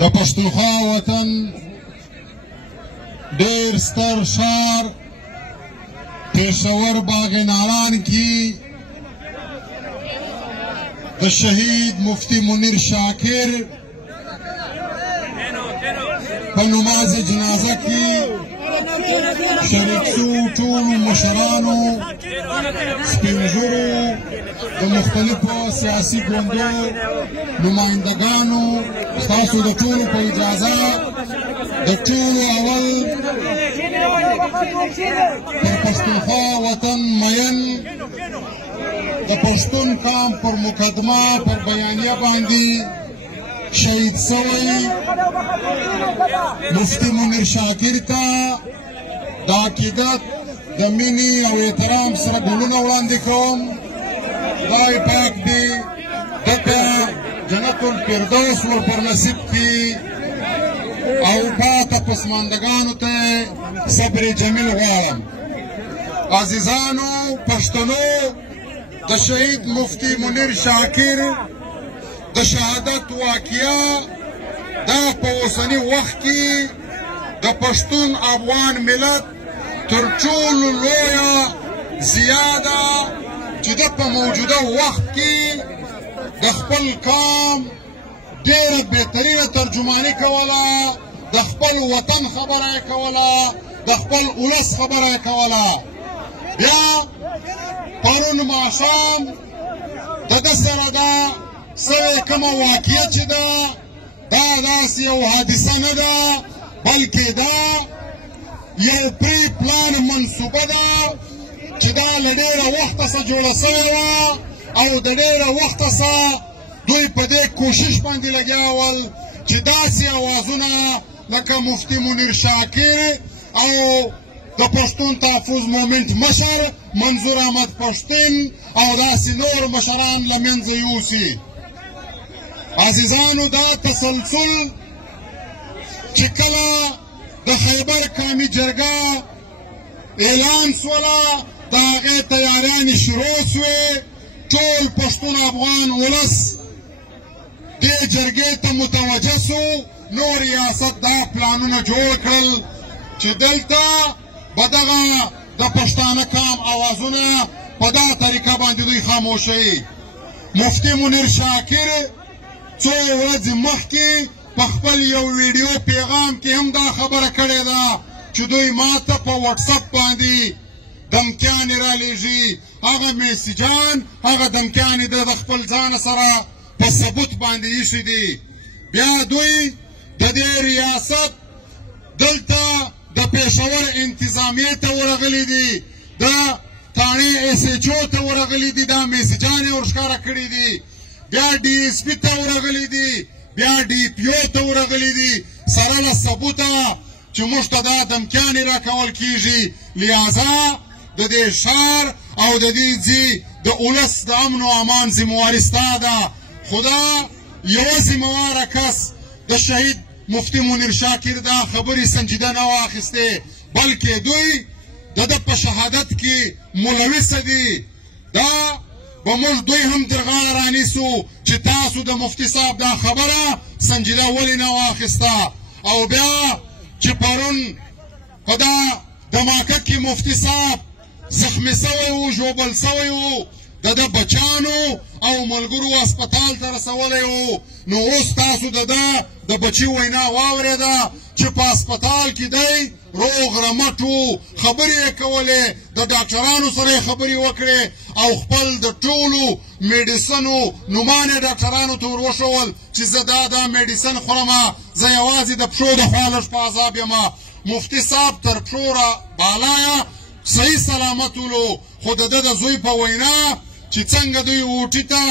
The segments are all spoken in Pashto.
د پښتونخوا وطن ډېر ستر ښار پېښور باغ ناران کې د شهید مفتي منیر شاکر په نماز جنازه کې شریک شو ټولو مشرانو سپین ږیرو د مختلفو سیاسي ګوندو نمایندګانو ستاسو د ټولو په اجازه د ټولو اول پر پښتونخوا وطن مین د پښتون قام پر مقدمه پر بیانیه باندې شهید سوی مفتی منیر شاکر ته د عقیدت د مینې او احترام سره ګلونه وړاندې کوم. خدای پاک دې دته جنت الفردوس ورپر نصیب کړي او پاته پسماندګانو ته صبر جمیل غواړم. عزیزانو پښتنو، د شهید مفتی منیر شاکر د شهادت واقعه دا په اوسني وخت کې د پښتون افغان ملت تر ټولو لویه زیاده چې د په موجوده وخت کې د خپل قام ډېره بهترینه ترجماني کوله، د خپل وطن خبره یې کوله، د خپل ولس خبره یې کوله. بیا پرون ماښام د ده سره دا سوی کومه واقعه چې ده دا داسې یو حادثه نه ده، بلکې دا یو پری پلان منصوبه ده چې دا له ډېره وخته څخه جوړه سوې وه او د ډېره وخته څخه دوی په دې کوشش باندې لګیا ول چې داسې اوازونه لکه مفتي منیر شاکر او د پښتون تحفظ مومنټ مشر منظور احمد پښتون او داسې نور مشران له منځه یوسي. عزیزانو، دا تسلسل چې کله د خیبر قومي جرګه اعلان سوله د هغې تیاریانې شروع سوې، ټول پښتون افغان ولس دې جرګې ته متوجه سو. نور ریاست دا پلانونه جوړ کړل چې دلته به دغه د پښتانه قام اوازونه په دا طریقه باندې دوی خاموشوي. مفتی منیر شاکر څو ورځې مخکې په خپل یو ویډیو پیغام کې هم دا خبره کړې ده چې دوی ماته په واتساپ باندې دمکیانې رالیږي. هغه میسیجان، هغه دمکیانې د خپل ځان سره په ثبوت باندې ایښي دي. بیا دوی د دې ریاست دلته د پېښور انتظامیې ته ورغلي دي، د تاڼې ایس ایچ او ته ورغلي دي، دا میسیجان یې ورښکاره کړي دي. بیا ډي ایس پي ته ورغلي دي، بیا ډي پي او ته ورغلي دي سره له ثبوته چې موږ ته دا دمکیانې راکول کېږي. لہذا د دې ښار او د دې ځي د ولس د امن و امان ذمهواري ستا ده. خدا یوه ذمهواره کس د شهید مفتی منیر شاکر دا خبرې سنجیده نه واخیستې، بلکې دوی د ده په شهادت کې ملوثه دي. دا به موږ دوی هم تر غاړه رانیسو چې تاسو د مفتي صاحب دا خبره سنجیده ولې نه واخیسته. او بیا چې پرون په دا دماکه کې مفتي صاحب زخمي سوی و، ژوبل سوی و، د ده بچیانو او ملګرو هسپتال ته رسولی و. نو اوس تاسو د ده د بچي وینا واورېده چې په هسپتال کې دی روغ رمټ و، خبرې یې کولې، د ډاکټرانو سره یې خبرې وکړې او خپل د ټولو میډیسنو نومان یې ډاکټرانو ته ور وښول چې زه دا میډیسن خورمه، زه یوازې د پښو د خوا لږ په عذاب یمه. مفتي صاحب تر پښو را بالایه صحیح سلامت ولو، خو د ده د زوی په وینا چې څنګه دوی اوټي ته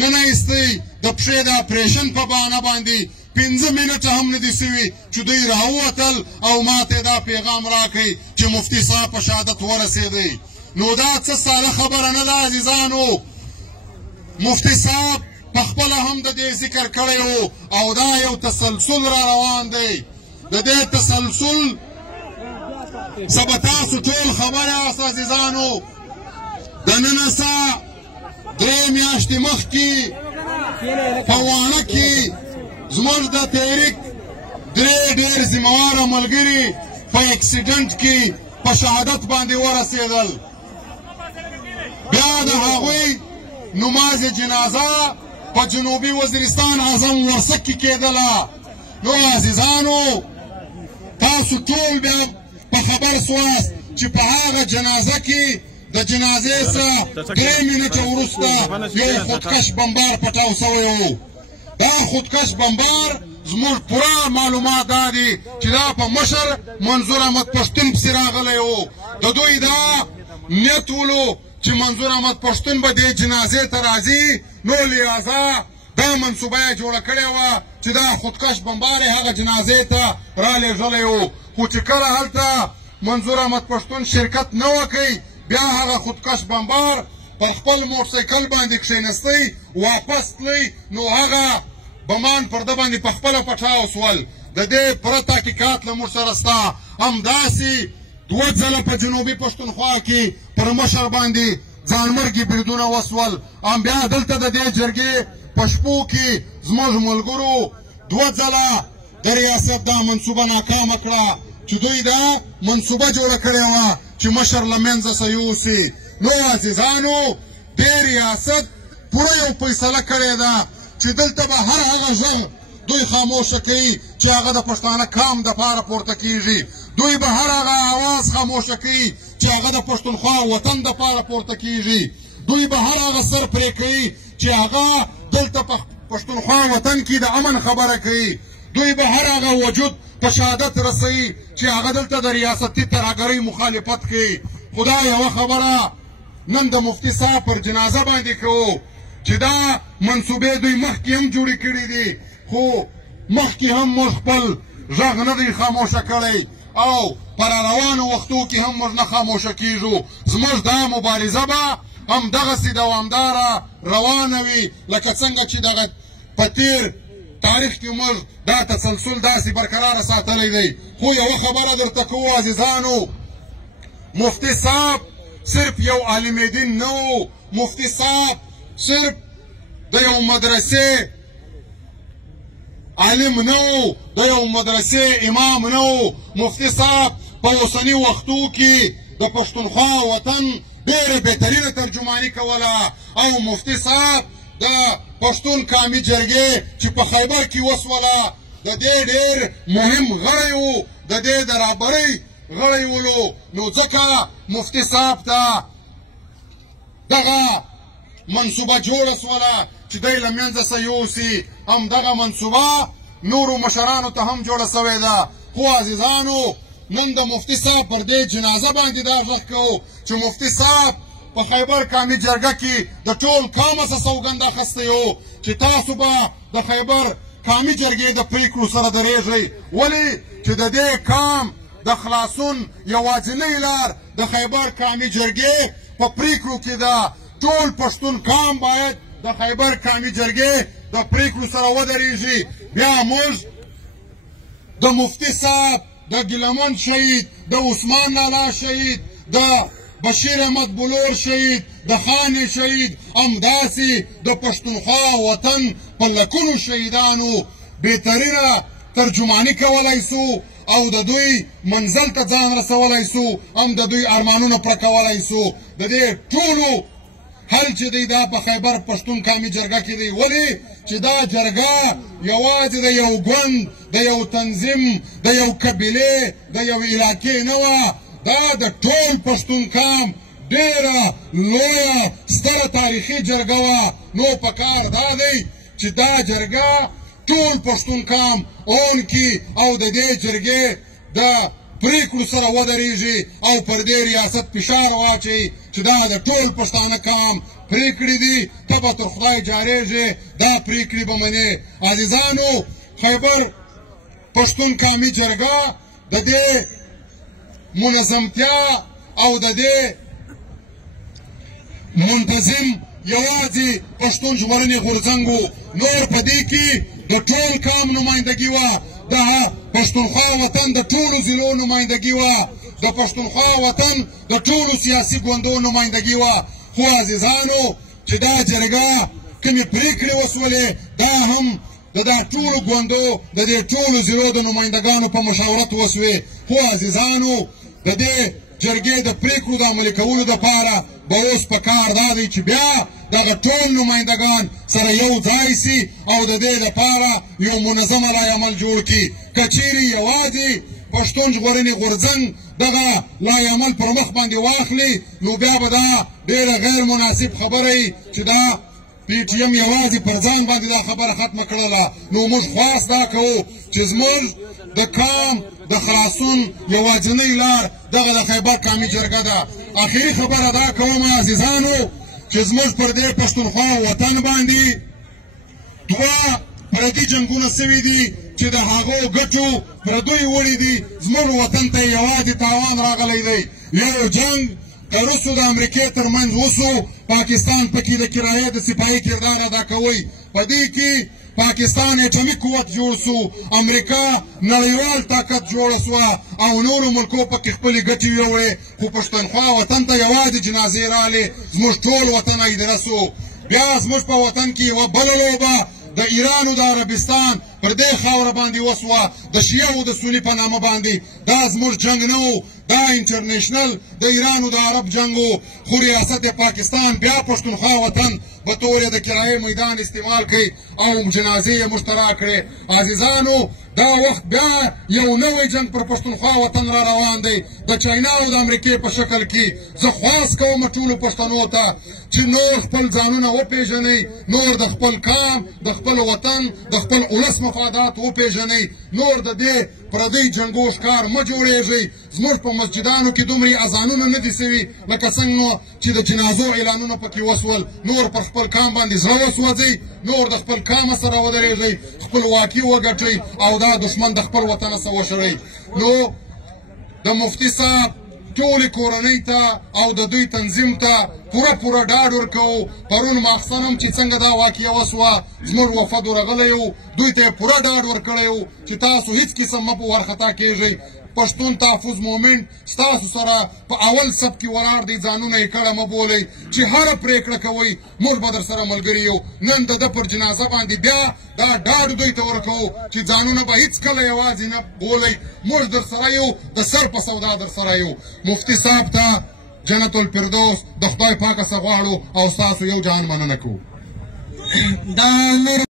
ننه ایستی د پښې د اپریشن په بهانه باندې 15 منټه هم نه دي سوي چې دوی راووتل او ما ته دا پیغام راکړئ چې مفتي صاحب په شهادت ورسېدی. نو دا څه ساده خبره نه ده عزیزانو. مفتي صاحب په خپله هم د دې ذکر کړی و او دا یو تسلسل را روان دی. د دې تسلسل څه به تاسو ټول خبر یاست عزیزانو. د ننه څه 3 میاشتې مخکې په واڼه کې زموږ د تحریک درې ډېر ذمهواره ملګري په اکسیډنټ کې په شهادت باندې ورسېدل. بیا د هغوی نماز جنازه په جنوبي وزیرستان اعظم ورسک کې کېدله. نو عزیزانو تاسو ټول بیا په خبر سواست چې په هغه جنازه کې د جنازې څخه 2 منټه وروسته یو خودکش بمبار پټاو سوی و. دا خودکش بمبار زموږ پوره معلومات دا دي چې دا په مشر منظور احمد پښتون پسې راغلی و. د دوی دا نیت ولو چې منظور احمد پښتون به دې جنازې ته راځي، نو لہذا دا منصوبه یې جوړه کړې وه چې دا خودکش بمبار یې هغه جنازې ته رالېږلی و. خو چې کله هلته منظور احمد پښتون شرکت نه وکړي، بیا هغه خودکش بمبار پر خپل موټرسایکل باندې کښېنستی واپس تللی، نو هغه بمان پر ده باندې په خپله پټاو سول. د دې پوره تحقیقات له موږ سره سته. همداسې 2 ځله په جنوبي پښتونخوا کې پر مشر باندې ځانمرګي بریدونه وسول. بیا دلته د دې جرګې په شپو کې زموږ ملګرو 2 ځله د ریاست دا منصوبه ناکامه کړه چې دوی دا منصوبه جوړه کړې وه چې مشر له منځه یوسي. نو عزیزانو دې ریاست پوره یو فیصله کړې ده چې دلته به هر هغه غږ دوی خاموشه کوي چې هغه د پښتانه کام دپاره پورته کېږي. دوی به هر هغه اواز خاموشه کوي چې هغه د پښتونخوا وطن دپاره پورته کېږي. دوی به هر هغه سر پرې کوي چې هغه دلته په پښتونخوا وطن کې د امن خبره کوي. دوی به هر هغه وجود په شهادت رسوي چې هغه دلته د ریاستي ترهګرۍ مخالفت کوي. خدا یوه خبره نن د مفتي صاحب پر جنازه باندې کوو چې دا منصوبې دوی مخکې هم جوړې کړي دي، خو مخکې هم موږ خپل غږ نه دی خاموشه کړی او پر روانو وختو کې هم موږ نه خاموشه کېږو. زموږ دا مبارزه به همدغسې دوامداره روانه وي لکه څنګه چې دغه په تېر تاریخ کې موږ دا تسلسل داسې برقراره ساتلی دی. خو یوه خبره درته کوو عزیزانو، مفتی صاحب صرف یو عالم دین نه و، مفتی صاحب صرف د یو مدرسې عالم نه و، د یو مدرسې امام نه و. مفتی صاحب په اوسني وختو کې د پښتونخوا وطن ډېره بهترینه ترجماني کوله او مفتی صاحب د پښتون قامي جرګې چې په خیبر کې وسوله د دې ډېر مهم غړی و، د دې د رهبرۍ غړی ولو. نو ځکه مفتی صاحب ته دغه منصوبه جوړه سوله چې دی له منځه یوسي. همدغه منصوبه نورو مشرانو ته هم جوړه سوې ده. خو عزیزانو نن د مفتی صاحب پر دې جنازه باندې دا غږ کوو چې مفتی صاحب په خیبر قامي جرګه کې د ټول قامه څخه سوګند اخیستی و چې تاسو به د خیبر قامي جرګې د پرېکړو سره درېږئ. ولې چې د دې قام د خلاصون یوازینۍ لار د خیبر قامي جرګې په پرېکړو کې ده. ټول پښتون قام باید د خیبر قامي جرګې د پرېکړو سره ودرېږي. بیا موږ د مفتی صاحب د ګیلمن شهید، د عثمان لالا شهید، د بشیر احمد بلور شهید، د خان شهید، همداسې د پښتونخوا وطن په لکونو شهیدانو بهترینه ترجماني کولی سو او د دوی منزل ته ځان رسولی سو، هم د دوی ارمانونه پوره کولی سو. د دې ټولو حل چې دی دا په خیبر پښتون قامي جرګه کې دی. ولې چې دا جرګه یوازې د یو ګوند، د یو تنظیم، د یو قبیلې، د یو علاقې نه وه، دا د ټول پښتون قام ډېره لویه ستره تاریخي جرګه وه. نو پکار دا دی چې دا جرګه ټول پښتون قام اون کړي او د دې جرګې د پرېکړو سره ودرېږي او پر دې ریاست فشار واچوي چې دا د ټول پښتانه قام پرېکړې دي، ته به تر خدای جارېږې دا پرېکړې به منې. عزیزانو خیبر پښتون قامي جرګه د دې منظمتیا او د دې منتظم یوازې پښتون ژغورنې غورځنګ و، نور په دې کې د ټول قام نمایندګي وه، د پښتونخوا وطن د ټولو ضلعو نمایندګي وه، د پښتونخوا وطن د ټولو سیاسي ګوندو نمایندګي وه. خو عزیزانو چې دا جرګه کومې پرېکړې وسولې دا هم د دا ټولو ګوندو د دې ټولو ضلعو د نمایندګانو په مشاورت وسوې. خو عزیزانو د دې جرګې د پرېکړو د عملي کولو دپاره به اوس په کار دا دی چې بیا دغه ټول نمایندګان سره یو ځای سي او د دې دپاره یو منظمه لایعمل جوړ کړي. که چیرې یوازې پښتون ژغورنې غورځنګ دغه لایعمل پر مخ باندې واخلي نو بیا به دا ډېره غیر مناسب خبره وي چې دا پی ټي ایم یوازې پر ځان باندې دا خبره ختمه کړله. نو موږ خواست دا کوو چې زموږ د کام د خلاصون یوازینۍ لار دغه د خیبر کامي جرګه ده. آخري خبره دا کوم عزیزانو چې زموږ پر دې پښتونخوا وطن باندې دوه پردي جنګونه سوي دي چې د هغو ګټو پردوی وړي دي. زموږ وطن ته یوازې تاوان راغلی دی. یو جنګ د روسو د امریکې ترمنځ وسو، پاکستان پکې د کرایې د سپاهي کردار ادا کوي. په دې کې پاکستان اټومي قوت جوړ سو، امریکا نړیوال طاقت جوړه سوه او نورو ملکو پکې خپلې ګټې یوړې. خو پښتونخوا وطن ته یوازې جنازې رالې، زموږ ټول وطن ایدره سو. بیا زموږ په وطن کې یوه بله لوبه د ایران او د عربستان پر دې خاوره باندې وسوه د شیعه او د سني په نامه باندې. دا زموږ جنګ نه و، دا انټرنیشنل د ایران او د عرب جنګ و. خو ریاست پاکستان بیا پښتونخوا وطن به طور د کرایې میدان استعمال کوي او جنازې یې مشترک کړې. عزیزانو دا وخت بیا یو نوی جنګ پر پښتونخوا وطن را روان دی د چاینا او د امریکې په شکل کې. زه خواست کوم ټولو پښتنو ته چې نور خپل ځانونه وپېژنئ، نور د خپل کام د خپل وطن د خپل ولس مفادات وپېژنئ، نور د دې پردی جنګو ښکار مه جوړېږئ. زموږ په مسجدانو کې دومره اذانونه نه دي سوي لکه څنګه چې د جنازو اعلانونه پکې وسول. نور پر خپل کام باندې زړه وسوځئ، نور د خپل کامه سره ودرېږئ، خپلواکي وګټئ او دا دښمن د خپل وطن څخه وشړئ. نو د مفتي صاحب ټولې کورنۍ ته او د دوی تنظیم ته پوره ډاډ ورکوو. پرون ماخستن هم چې څنګه دا واقعه وسوه زموږ وفد ورغلی و، دوی ته یې پوره ډاډ ورکړی و چې تاسو هېڅ قسم مه په وارخطا کېږئ. پښتون تحفظ مومنټ ستاسو سره په اول صف کې ولاړ دی، ځانونه یې کړه مه بولئ چې هره پرېکړه کوئ موږ به در سره ملګري یو. نن د ده پر جنازه باندې بیا دا ډاډ دوی ته ورکوو چې ځانونه به هېڅکله یوازې نه بولئ، موږ در سره یو، د سر په سودا در سره یو. مفتي صاحب ته جنت الفردوس د خدای پاکه څخه غواړو او ستاسو یو جان مننه کوو.